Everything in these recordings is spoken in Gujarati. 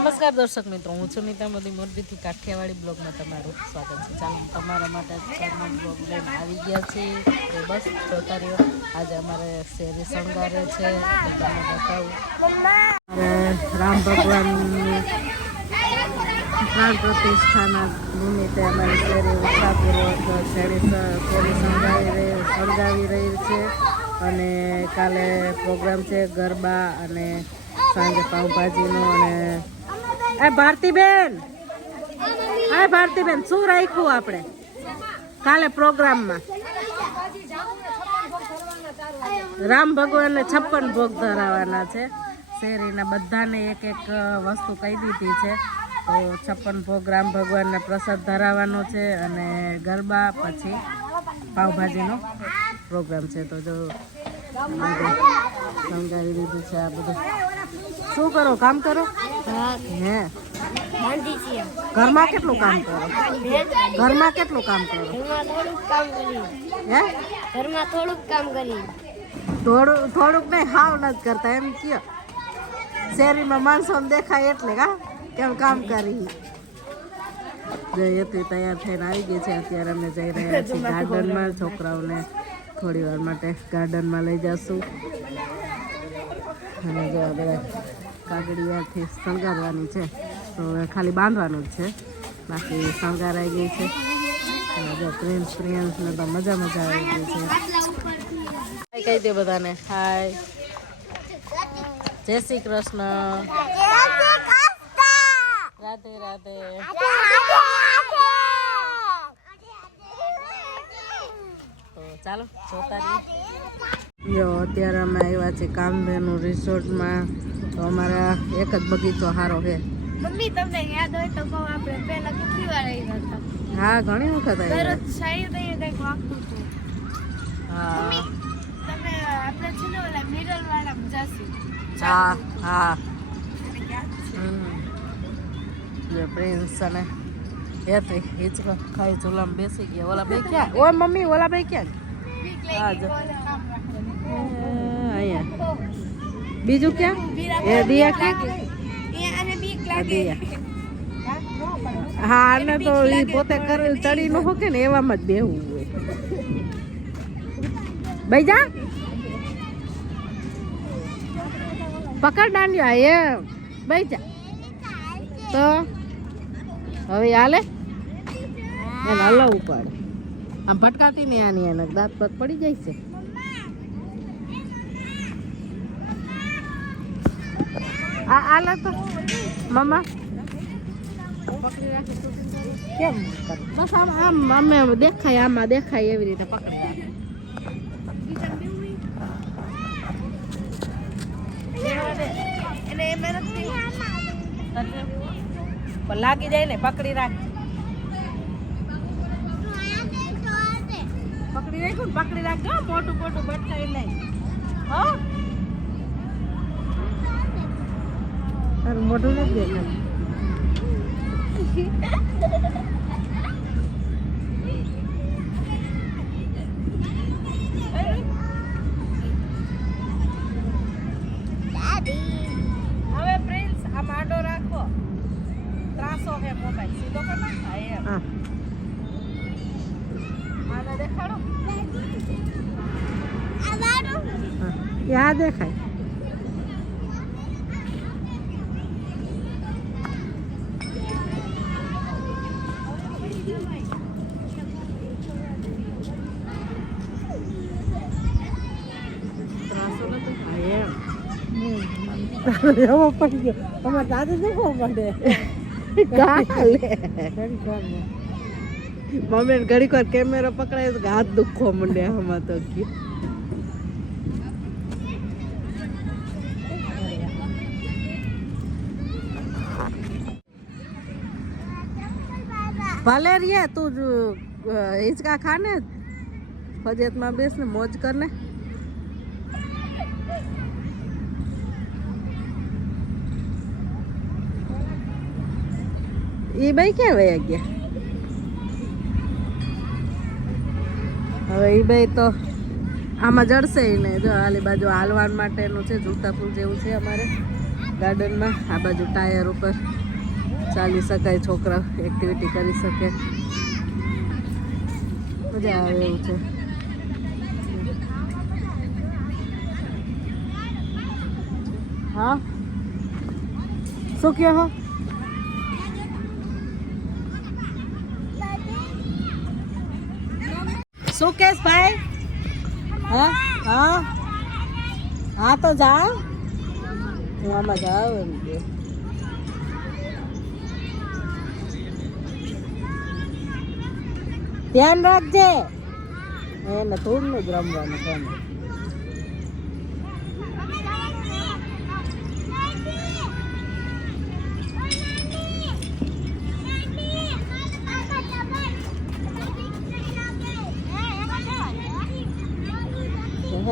નમસ્કાર દર્શક મિત્રો, હું છું નીતા મોદી, મોરબીથી કાઠિયાવાડી બ્લોગમાં તમારું સ્વાગત છે. ચાલો, તમારા માટે ઘરનો બ્લોગ લઈને આવી ગયા છીએ. તો બસ, જોતા રહ્યો. આજે અમારે શેરી શણગારે છે. તમને બતાવું. રામ ભગવાનની પ્રાણ પ્રતિષ્ઠાના નિમિત્તે અમારી શેરી ઉત્સાહપૂર્વક શેરી શેરી શણગાવી રહી શણગાવી રહી છે. અને કાલે પ્રોગ્રામ છે ગરબા અને સાંજે પાઉંભાજીનો અને એ ભારતીબેન. હા ભારતીબેન, શું રાખ્યું આપણે? કાલે પ્રોગ્રામમાં. રામ ભગવાનને છપ્પન ભોગ ધરાવવાના છે. શેરીના બધાને એક એક વસ્તુ કહી દીધી છે. તો છપ્પન ભોગ રામ ભગવાનને પ્રસાદ ધરાવવાનો છે અને ગરબા પછી પાવભાજીનો પ્રોગ્રામ છે. તો જો સમજાવી દીધું છે આ બધું. શું કરો, કામ કરો? હે. ઘરમાં કેટલું કામ કરો? ઘરમાં કેટલું કામ કરો? થોડુંક કામ કરી હે? ઘરમાં થોડુંક કામ કરી થોડું થોડુંક નહીં હાવ નથી કરતા એમ કયો. શેરીમાં માણસોને દેખાય એટલે કા કેમ કામ કરી. જઈ તૈયાર થઈને આવી ગઈ છે અત્યારે અમે જઈ રહ્યા છીએ ગાર્ડનમાં છોકરાઓને થોડી વાર માટે ગાર્ડનમાં લઈ જશું. અને જો બધા કાગડિયાથી શણગારવાની છે. તો ખાલી બાંધવાનું જ છે. બાકી શણગારાઈ ગઈ છે. જો પ્રિન્સ પ્રિન્સને તો મજા મજા આવી ગઈ છે. કહી દે બધાને. હાય જય શ્રી કૃષ્ણ. રાધે રાધે. ચાલો, જોતા રહીએ. જો અત્યારે અમે આવ્યા છીએ કામધેનુ રિસોર્ટમાં. તો અમારા એક જ બગીચો સારો છે. મમ્મી તમને યાદ હોય તો કહો આપણે પહેલા કેટલી વાર આવ્યા હતા? હા ઘણી વખત આવ્યા. દરરોજ શાયદ અહીંયા કંઈક વાગતું હતું. હા. તમે આપણે છે ને ઓલા મિરર વાળા જશું. હા. પ્રિન્સ અને હેતવી હિચકો ખાઈ ચૂલામાં બેસી ગયા. ઓલા ભાઈ ક્યાં? ઓય મમ્મી ઓલા ભાઈ ક્યાં? હા અહીંયા. બીજું ક્યાં? એ દિયા ક્યાં? દિયા હા આને તો એ પોતે કરેલ ચડી નું હોકે ને એવામાં જ બેહવું હોય. ભાઈ જા પકડ ડાંડ્યો એ ભાઈ જા તો હવે હાલે? એને હલાવવું પડે. આમ ભટકાતી ને આની એને દાંત પત પડી જાય છે. આ આલે તો. મમ્મા કેમ બસ આમ આમ અમે દેખાય, આમાં દેખાય એવી રીતે પકડી લાગી જાય ને, પકડી રાખ. પકડી રાખ્યું પકડી રાખજો મોટું મોટું ભટકાઈ નહીં. હો? તારું મોઢું નથી દેખાતું. હવે પ્રિન્સ આ માડો રાખો ત્રાસો હે મોબાઈલ સીધો કર નાખ હા એમ આને દેખાડો યા દેખાય ત્રાસો નથી હા એમ એવો પડી ગયો અમારે દાદા દેખો પડે. મમ્મી ઘડીક વાર કેમેરો પકડાય તો હાથ દુખવા માંડે આમાં તો ગયું ભલે રે તું હિંચકા ખાને? ફજેતમાં બેસ ને મોજ કર એ ભાઈ ક્યાં વયા ગયા? હવે એ ભાઈ તો આમાં જડશે ને જો આલી બાજુ હાલવાન માટેનું છે, જૂતા ફૂલ જેવું છે અમારે ગાર્ડનમાં. આ બાજુ ટાયર ઉપર ચાલી શકાય છોકરા એક્ટિવિટી કરી શકે. મજા આવે એવું છે. હા? શું કહો? હો શું કેસ ભાઈ? હા? હા? હા તો જાઓ. હું આમાં જાઉં એમ કે. ધ્યાન રાખજે. એને થોડું જ રમવાનું, કોને?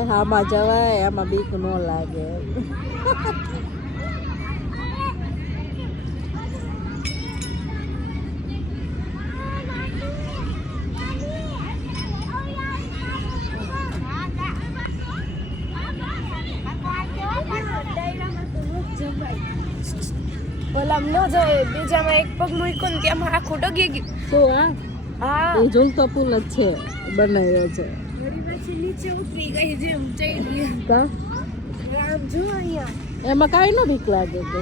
આમાં જવાય આમાં બીક ન લાગે. ઓલા ન જોઈએ બીજામાં એક પગ મૂક્યો ને ત્યાં આખું ડગી ગયું. શું હા? હા. એ ઝૂલતો પુલ જ છે બનાવ્યો છે. પછી નીચે ઉતરી ગઈ જેમ જઈ ગઈ કા આમ જો અહીંયા એમાં કાંઈ નો બીક લાગે કે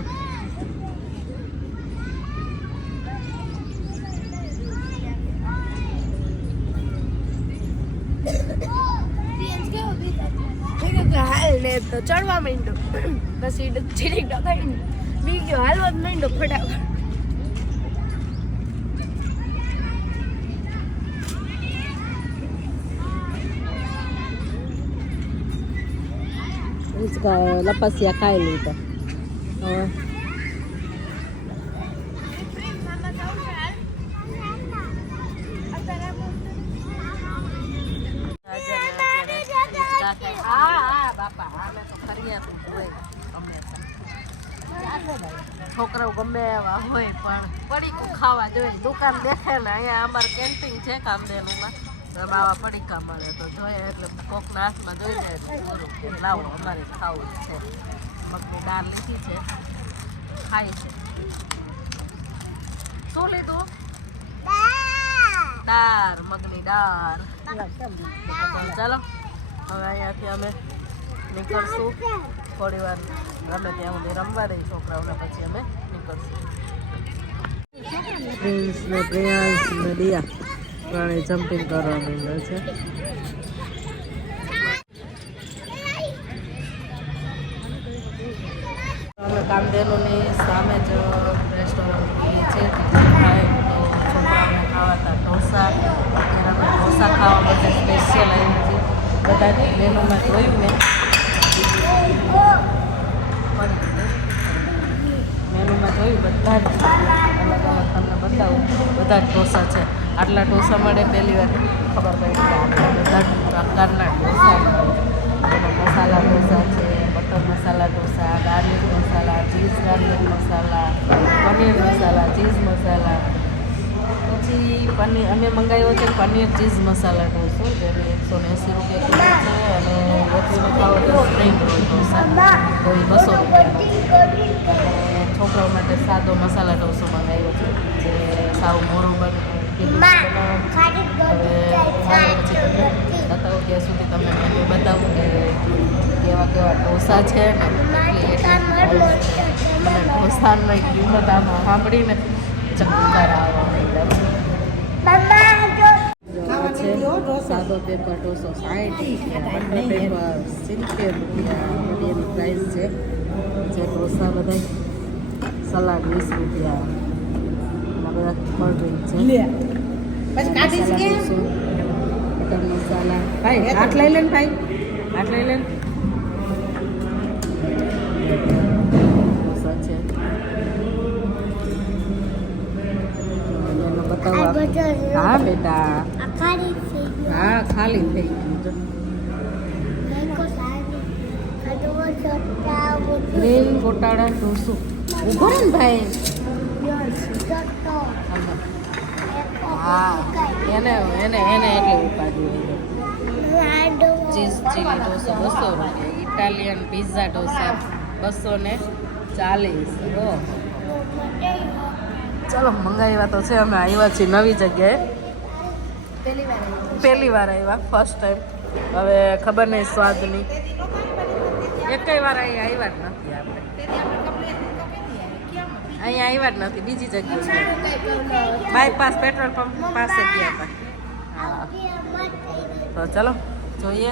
મેં કીધું હાલ ને તો ચડવા માંડ્યો પછી ચીડી ડગાઈને બી ગયો હાલવા જ માંડ્યો ફટાફટ લપસિયા ખાઈ લીધા. છોકરાઓ ગમે એવા હોય પણ પડી ખાવા જોઈએ. દુકાન દેખે ને અહીંયા અમારે કેન્ટીન છે એમાં આવા પડીકા મળે તો જોઈએ, એટલે કોકના હાથમાં એટલે પૂરું. લાવો, અમારે ખાવું છે. મગની દાળ લીધી છે. ખાઈ છે. શું લીધું? દાળ, મગની દાળ. ચાલો, હવે અહીંયાથી અમે નીકળશું. થોડી વાર રમે ત્યાં સુધી રમવા દઈ છોકરાઓને, પછી અમે નીકળશું. પ્રિન્સ ને પ્રિયાંશ ને દિયા ત્રણે જમ્પિંગ કરવા માંડ્યા છે. અમે કામધેનુની સામે જ રેસ્ટોરન્ટ છે ખાય તો છોકરાઓને ખાવાતા ઢોસા ખાવા માટે સ્પેશિયલ અહીંયાથી બધા જ મેનુમાં જોયું મેં. મેનુમાં જોયું બધા જ તમને બતાવું, બધા જ ઢોસા છે. આટલા ઢોસા મળે પહેલી વાર. ખબર પડી કે આટલા બધા પ્રકારના ઢોસા મળે. મસાલા ઢોસા છે, butter masala dosa, garlic masala, cheese garlic masala, paneer masala, cheese masala. પછી પનીર, અમે મંગાવ્યો છે પનીર ચીઝ મસાલા ઢોસો, જેને એકસો ને એંસી રૂપિયા કિલો છે, અને વ્યક્તિને ખાવો તો સ્પ્રિંગ રોલ ઢોસા. તો બસો રૂપિયા અને છોકરાઓ માટે સાદો મસાલા ઢોસો મંગાવ્યો છે, જે સાવ મોરું બન. બતાવું ત્યાં સુધી તમને મેનુ બતાવું કે કેવા કેવા ઢોસા છે મને ઢોસાની કિંમત આમાં સાંભળીને ચક્કર આવવા સાદો પેપર ઢોસો સાઠ રૂપિયા સિત્તેર રૂપિયા બધી છે જે ઢોસા બધા સલાડ વીસ રૂપિયા બધા કોલ્ડ છે બટર મસાલા ભાઈ હાથ લઈ લે ને ભાઈ. હાથ લઈ લે. હા બેટા. હા ખાલી થઈ ગયું ગ્રીન ગોટાળા ઢોસો. ઊભો ને ભાઈ. હા. એને એને એને એટલી ઉપાધિ હોય ચીઝ ચીલી ઢોસો બસો રૂપિયા. ઇટાલિયન પિઝા ઢોસા બસો ને ચાલીસ. ચાલો મંગાવ્યા તો છે અમે આવ્યા છીએ નવી જગ્યાએ. પહેલી વાર પહેલી વાર આવ્યા ફર્સ્ટ ટાઈમ. હવે ખબર નહીં સ્વાદની. એકય વાર અહીંયા આવ્યા જ નથી. અહીંયા આવ્યા જ નથી બીજી જગ્યાએ. બાયપાસ પેટ્રોલ પંપ પાસે ગયા હતા. તો ચલો જોઈએ.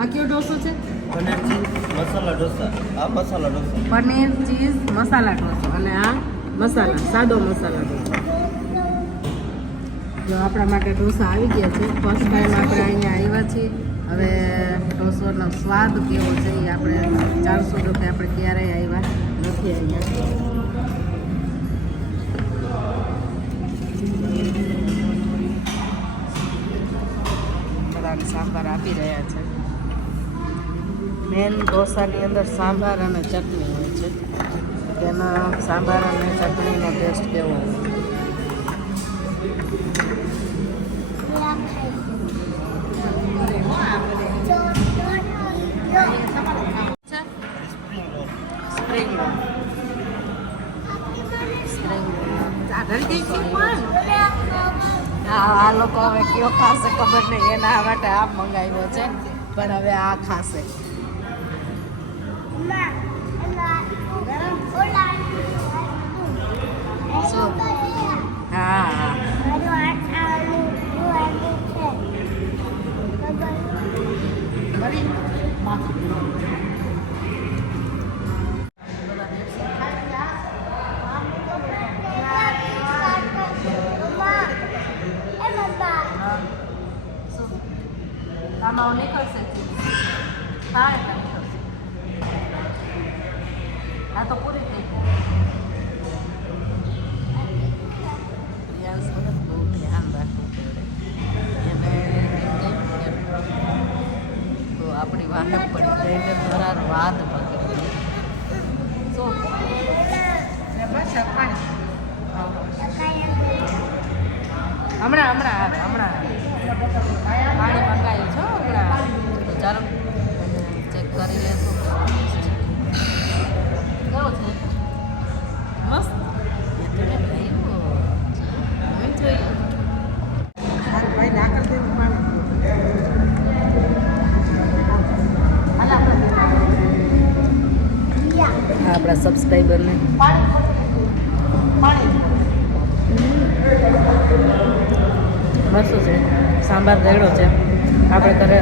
આ કયો ડોસો છે? પનીર ચીઝ મસાલા ઢોસા. આ મસાલા ઢોસા. પનીર ચીઝ મસાલા ઢોસો અને આ મસાલા સાદો મસાલા ઢોસો. જો આપણા માટે ઢોસા આવી ગયા છે. ફર્સ્ટ ટાઈમ આપણે અહીંયા આવ્યા છીએ. હવે ઢોસોનો સ્વાદ કેવો છે એ આપણે ચારસો રૂપિયા આપણે ક્યારેય આવ્યા નથી અહીંયા સાંભાર આપી રહ્યા છે. મેન ઢોસાની અંદર સાંભાર અને ચટણી હોય છે. તેના સાંભાર અને ચટણીનો ટેસ્ટ કેવો હોય? લોકો હવે કયો ખાશે ખબર નહીં. એના માટે આ મંગાવ્યો છે. પણ હવે આ ખાશે. સબસ્ક્રાઈબરને મસ્ત છે. સાંભાર ગળ્યો છે. આપણે ઘરે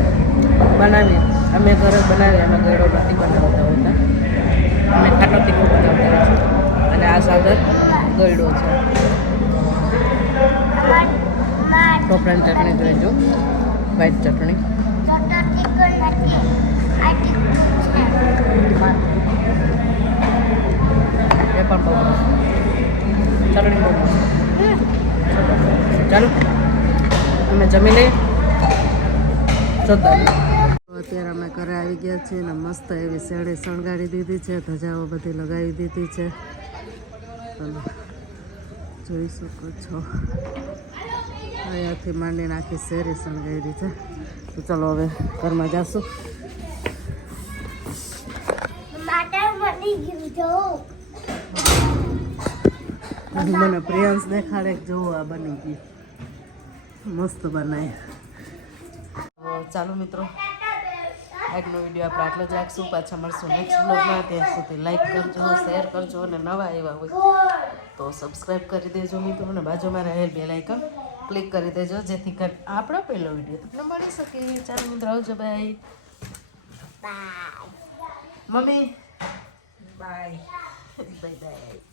બનાવીએ. અમે ઘરે બનાવીએ, અમે ગળ્યો નથી બનાવતા હોતા. અમે ખાટો તીખો બનાવતા હોય છે અને આ સાંભાર ગળ્યો છે. ટોપરાની ચટણી જોઈજો. વ્હાઈટ ચટણી. પણ બહુ ચટણી બહુ ચાલો અમે જમી લઈએ. જતા અત્યારે અમે ઘરે આવી ગયા છીએ ને મસ્ત એવી શેરડી શણગારી દીધી છે ધજાઓ બધી લગાવી દીધી છે. તમે જોઈ શકો છો. અહીંયાથી માંડીને આખી શેરી શણગારી છે. તો ચાલો હવે ઘરમાં જાશું. મને પ્રિયાંશ દેખાડે જોવો આ બની ગઈ મસ્ત બનાય. ચાલો મિત્રો આજનો વીડિયો આપણે આટલો જ રાખશું. પાછા મળશું નેક્સ્ટ બ્લોગમાં ત્યાં સુધી લાઈક કરજો શેર કરજો અને નવા આવ્યા હોય તો સબસ્ક્રાઈબ કરી દેજો મિત્રો અને બાજુમાં રહેલ બે લાઇકન ક્લિક કરી દેજો જેથી કરી આપણો પહેલો વીડિયો તમને મળી શકે. ચાલો મિત્રો આવજો ભાઈ મમ્મી. Bye bye by